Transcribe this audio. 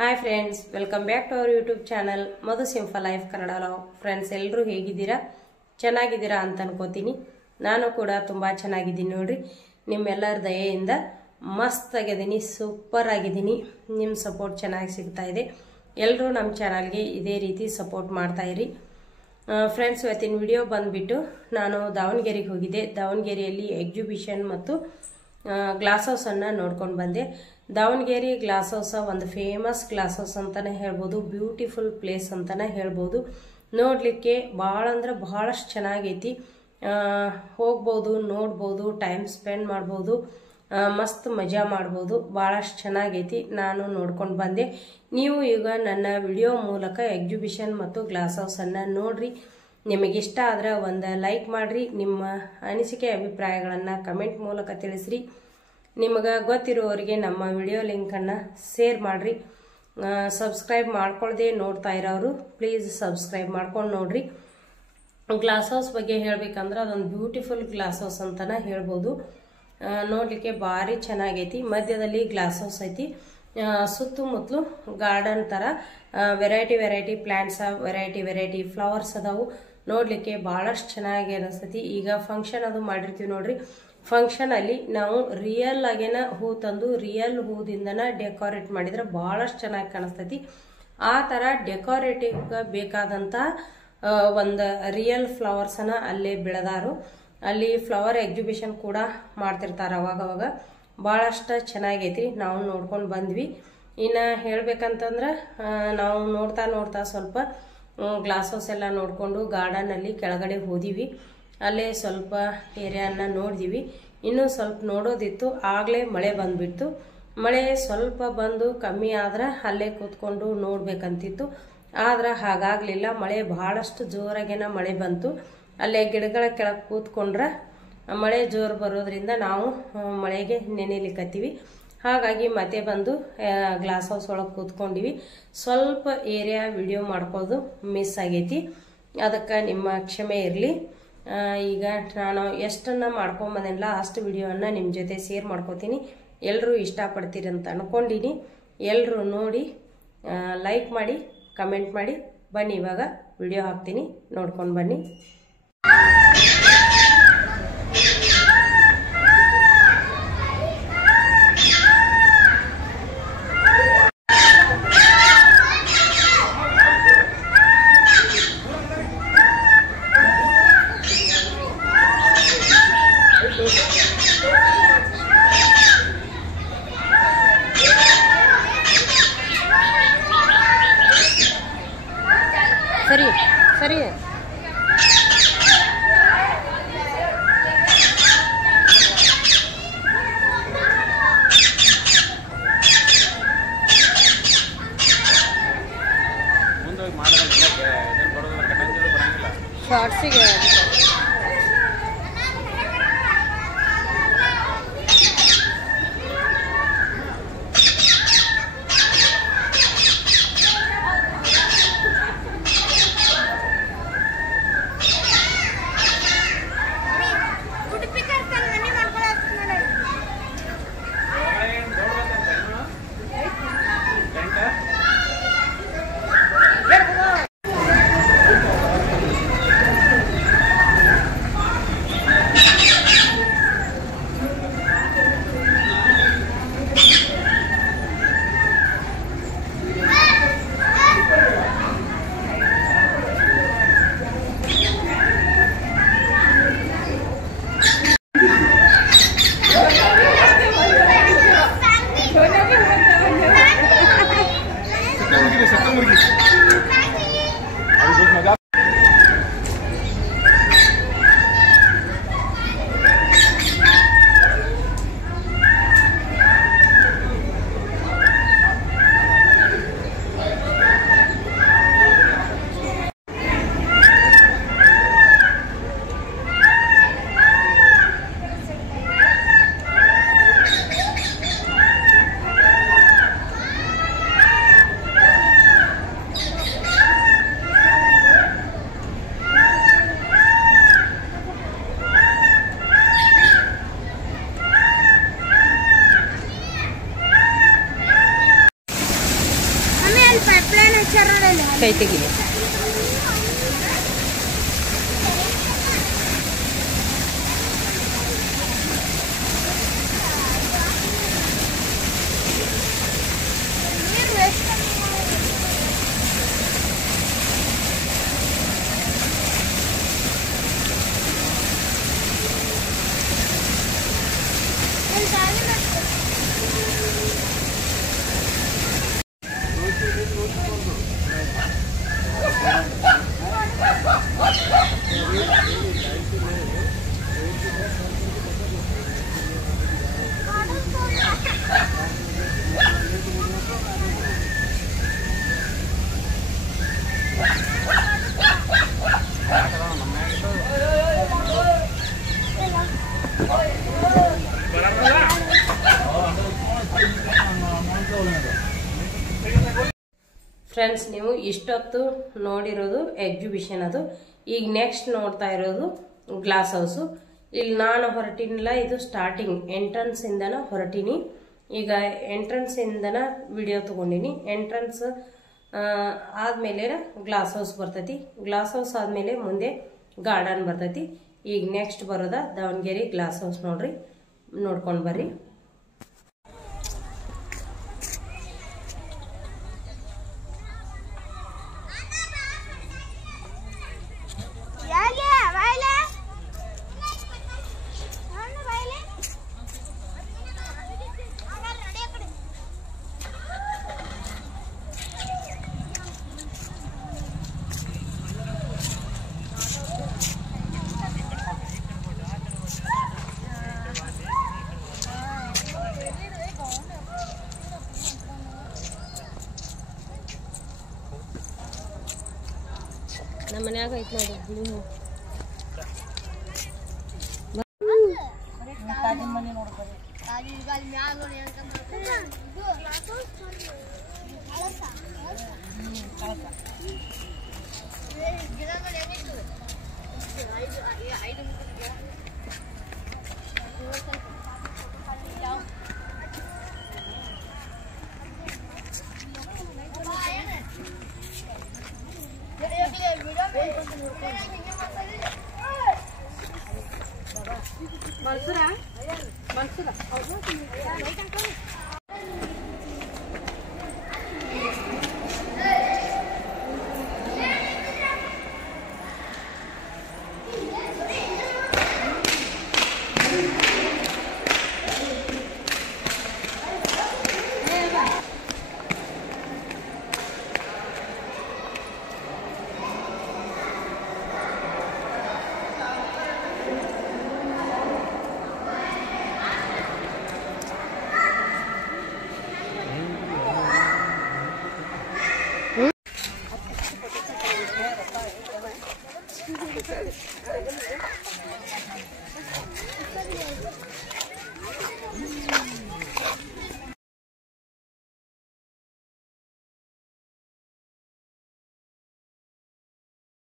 Hi friends, welcome back to our YouTube channel Madhu simple life Kannada love. Friends, ಎಲ್ಲರೂ ಹೇಗಿದ್ದೀರಾ? ಚೆನ್ನಾಗಿದ್ದೀರಾ ಅಂತ ಅನ್ಕೋತೀನಿ. ನಾನು ಕೂಡ ತುಂಬ ಚೆನ್ನಾಗಿದ್ದೀನಿ ನೋಡ್ರಿ. ನಿಮ್ಮೆಲ್ಲರ ದಯೆಯಿಂದ ಮಸ್ತ್ ಆಗಿದ್ದೀನಿ, ಸೂಪರ್ ಆಗಿದ್ದೀನಿ. ನಿಮ್ಮ ಸಪೋರ್ಟ್ ಚೆನ್ನಾಗಿ ಸಿಗ್ತಾ ಇದೆ. ಎಲ್ಲರೂ ನಮ್ಮ ಚಾನಲ್ಗೆ ಇದೇ ರೀತಿ ಸಪೋರ್ಟ್ ಮಾಡ್ತಾ ಇರಿ. ಫ್ರೆಂಡ್ಸ್, ಇವತ್ತಿನ ವಿಡಿಯೋ ಬಂದುಬಿಟ್ಟು ನಾನು ದಾವಣಗೆರೆಗೆ ಹೋಗಿದ್ದೆ. ದಾವಣಗೆರೆಯಲ್ಲಿ ಎಕ್ಸಿಬಿಷನ್ ಮತ್ತು ಗ್ಲಾಸ್ ಹೌಸನ್ನು ನೋಡ್ಕೊಂಡು ಬಂದೆ. ದಾವಣಗೆರೆ ಗ್ಲಾಸ್ ಹೌಸ್ ಒಂದು ಫೇಮಸ್ ಗ್ಲಾಸ್ ಹೌಸ್ ಅಂತಲೇ ಹೇಳ್ಬೋದು. ಬ್ಯೂಟಿಫುಲ್ ಪ್ಲೇಸ್ ಅಂತಲೇ ಹೇಳ್ಬೋದು. ನೋಡಲಿಕ್ಕೆ ಭಾಳ ಅಂದ್ರೆ ಭಾಳಷ್ಟು ಚೆನ್ನಾಗೈತಿ. ಹೋಗ್ಬೋದು, ನೋಡ್ಬೋದು, ಟೈಮ್ ಸ್ಪೆಂಡ್ ಮಾಡ್ಬೋದು, ಮಸ್ತ್ ಮಜಾ ಮಾಡ್ಬೋದು. ಭಾಳಷ್ಟು ಚೆನ್ನಾಗೈತಿ. ನಾನು ನೋಡ್ಕೊಂಡು ಬಂದೆ. ನೀವು ಈಗ ನನ್ನ ವಿಡಿಯೋ ಮೂಲಕ ಎಕ್ಸಿಬಿಷನ್ ಮತ್ತು ಗ್ಲಾಸ್ ಹೌಸನ್ನು ನೋಡ್ರಿ. ನಿಮಗಿಷ್ಟ ಆದರೆ ಒಂದು ಲೈಕ್ ಮಾಡಿರಿ. ನಿಮ್ಮ ಅನಿಸಿಕೆ ಅಭಿಪ್ರಾಯಗಳನ್ನು ಕಮೆಂಟ್ ಮೂಲಕ ತಿಳಿಸ್ರಿ. ನಿಮಗೆ ಗೊತ್ತಿರೋರಿಗೆ ನಮ್ಮ ವಿಡಿಯೋ ಲಿಂಕನ್ನು ಶೇರ್ ಮಾಡಿರಿ. ಸಬ್ಸ್ಕ್ರೈಬ್ ಮಾಡ್ಕೊಳ್ಳದೆ ನೋಡ್ತಾ ಇರೋರು ಪ್ಲೀಸ್ ಸಬ್ಸ್ಕ್ರೈಬ್ ಮಾಡ್ಕೊಂಡು ನೋಡ್ರಿ. ಗ್ಲಾಸ್ ಹೌಸ್ ಬಗ್ಗೆ ಹೇಳಬೇಕಂದ್ರೆ ಅದೊಂದು ಬ್ಯೂಟಿಫುಲ್ ಗ್ಲಾಸ್ ಹೌಸ್ ಅಂತಲೇ ಹೇಳ್ಬೋದು. ನೋಡಲಿಕ್ಕೆ ಭಾರಿ ಚೆನ್ನಾಗೈತಿ. ಮಧ್ಯದಲ್ಲಿ ಗ್ಲಾಸ್ ಹೌಸ್ ಐತಿ. ಸುತ್ತಮುತ್ತಲು ಗಾರ್ಡನ್ ಥರ ವೆರೈಟಿ ಪ್ಲ್ಯಾಂಟ್ಸ್, ವೆರೈಟಿ ಫ್ಲವರ್ಸ್ ಅದಾವು. ನೋಡಲಿಕ್ಕೆ ಭಾಳಷ್ಟು ಚೆನ್ನಾಗಿ ಅನಿಸ್ತೈತಿ. ಈಗ ಫಂಕ್ಷನ್ ಅದು ಮಾಡಿರ್ತೀವಿ ನೋಡ್ರಿ. ಫಂಕ್ಷನ್ ಅಲ್ಲಿ ನಾವು ರಿಯಲ್ ಆಗೇನ ಹೂ ತಂದು ರಿಯಲ್ ಹೂದಿಂದನ ಡೆಕೋರೇಟ್ ಮಾಡಿದ್ರೆ ಭಾಳಷ್ಟು ಚೆನ್ನಾಗಿ ಕಾಣಿಸ್ತೈತಿ. ಆ ಥರ ಡೆಕೋರೇಟಿವ್ ಬೇಕಾದಂಥ ಒಂದು ರಿಯಲ್ ಫ್ಲವರ್ಸನ್ನ ಅಲ್ಲೇ ಬೆಳೆದಾರು. ಅಲ್ಲಿ ಫ್ಲವರ್ ಎಕ್ಸಿಬಿಷನ್ ಕೂಡ ಮಾಡ್ತಿರ್ತಾರೆ ಅವಾಗವಾಗ. ಭಾಳಷ್ಟು ಚೆನ್ನಾಗೈತಿ. ನಾವು ನೋಡ್ಕೊಂಡು ಬಂದ್ವಿ. ಇನ್ನು ಹೇಳ್ಬೇಕಂತಂದ್ರೆ ನಾವು ನೋಡ್ತಾ ಸ್ವಲ್ಪ ಗ್ಲಾಸ್ ಹೌಸ್ ಎಲ್ಲ ನೋಡಿಕೊಂಡು ಗಾರ್ಡನಲ್ಲಿ ಕೆಳಗಡೆ ಹೋದಿವಿ. ಅಲ್ಲೇ ಸ್ವಲ್ಪ ಏರಿಯಾನ ನೋಡಿದ್ವಿ. ಇನ್ನೂ ಸ್ವಲ್ಪ ನೋಡೋದಿತ್ತು. ಆಗಲೇ ಮಳೆ ಬಂದುಬಿಡ್ತು. ಮಳೆ ಸ್ವಲ್ಪ ಬಂದು ಕಮ್ಮಿ ಆದ್ರೆ ಅಲ್ಲೇ ಕೂತ್ಕೊಂಡು ನೋಡ್ಬೇಕಂತಿತ್ತು. ಆದ್ರೆ ಹಾಗಾಗಲಿಲ್ಲ. ಮಳೆ ಭಾಳಷ್ಟು ಜೋರಾಗೇನ ಮಳೆ ಬಂತು. ಅಲ್ಲೇ ಗಿಡಗಳ ಕೆಳಗೆ ಕೂತ್ಕೊಂಡ್ರೆ ಮಳೆ ಜೋರು ಬರೋದ್ರಿಂದ ನಾವು ಮಳೆಗೆ ನೆನೆಲಿಕ್ಕತ್ತೀವಿ. ಹಾಗಾಗಿ ಮತ್ತೆ ಬಂದು ಗ್ಲಾಸ್ ಹೌಸ್ ಒಳಗೆ ಕೂತ್ಕೊಂಡಿವಿ. ಸ್ವಲ್ಪ ಏರಿಯಾ ವಿಡಿಯೋ ಮಾಡ್ಕೋದು ಮಿಸ್ ಆಗೈತಿ. ಅದಕ್ಕೆ ನಿಮ್ಮ ಕ್ಷಮೆ ಇರಲಿ. ಈಗ ನಾನು ಎಷ್ಟನ್ನು ಮಾಡ್ಕೊಂಬಂದಿಲ್ಲ ಅಷ್ಟು ವಿಡಿಯೋವನ್ನು ನಿಮ್ಮ ಜೊತೆ ಶೇರ್ ಮಾಡ್ಕೋತೀನಿ. ಎಲ್ಲರೂ ಇಷ್ಟಪಡ್ತೀರಿ ಅಂತ ಅಂದ್ಕೊಂಡಿನಿ. ಎಲ್ಲರೂ ನೋಡಿ ಲೈಕ್ ಮಾಡಿ, ಕಮೆಂಟ್ ಮಾಡಿ. ಬನ್ನಿ, ಇವಾಗ ವಿಡಿಯೋ ಹಾಕ್ತೀನಿ, ನೋಡ್ಕೊಂಡು ಬನ್ನಿ. ಸರಿ ಶಾರ್ಟ್ಸಿಗೆ ಕೈ ತೆಗಿ. ಫ್ರೆಂಡ್ಸ್, ನೀವು ಇಷ್ಟೊತ್ತು ನೋಡಿರೋದು ಎಕ್ಸಿಬಿಷನ್. ಅದು ಈಗ ನೆಕ್ಸ್ಟ್ ನೋಡ್ತಾ ಇರೋದು ಗ್ಲಾಸ್ ಹೌಸು. ಇಲ್ಲಿ ನಾನು ಹೊರಟಿನಿಲ್ಲ, ಇದು ಸ್ಟಾರ್ಟಿಂಗ್ ಎಂಟ್ರನ್ಸ್ ಇಂದನ ಹೊರಟಿನಿ. ಈಗ ಎಂಟ್ರನ್ಸ್ ಇಂದನ ವಿಡಿಯೋ ತಗೊಂಡಿನಿ. ಎಂಟ್ರನ್ಸ್ ಆದ್ಮೇಲೆ ಗ್ಲಾಸ್ ಹೌಸ್ ಬರ್ತೈತಿ. ಗ್ಲಾಸ್ ಹೌಸ್ ಆದ್ಮೇಲೆ ಮುಂದೆ ಗಾರ್ಡನ್ ಬರ್ತೈತಿ. ಈಗ ನೆಕ್ಸ್ಟ್ ಬರೋದ ದಾವಣಗೆರೆ ಗ್ಲಾಸ್ ಹೌಸ್. ನೋಡ್ರಿ, ನೋಡ್ಕೊಂಡು ಬರ್ರಿ. ನಮ್ಮ ಮನ್ಯಾಗ ಐತ್ ನೋಡಿ ಬ್ಲೂ. Mansura.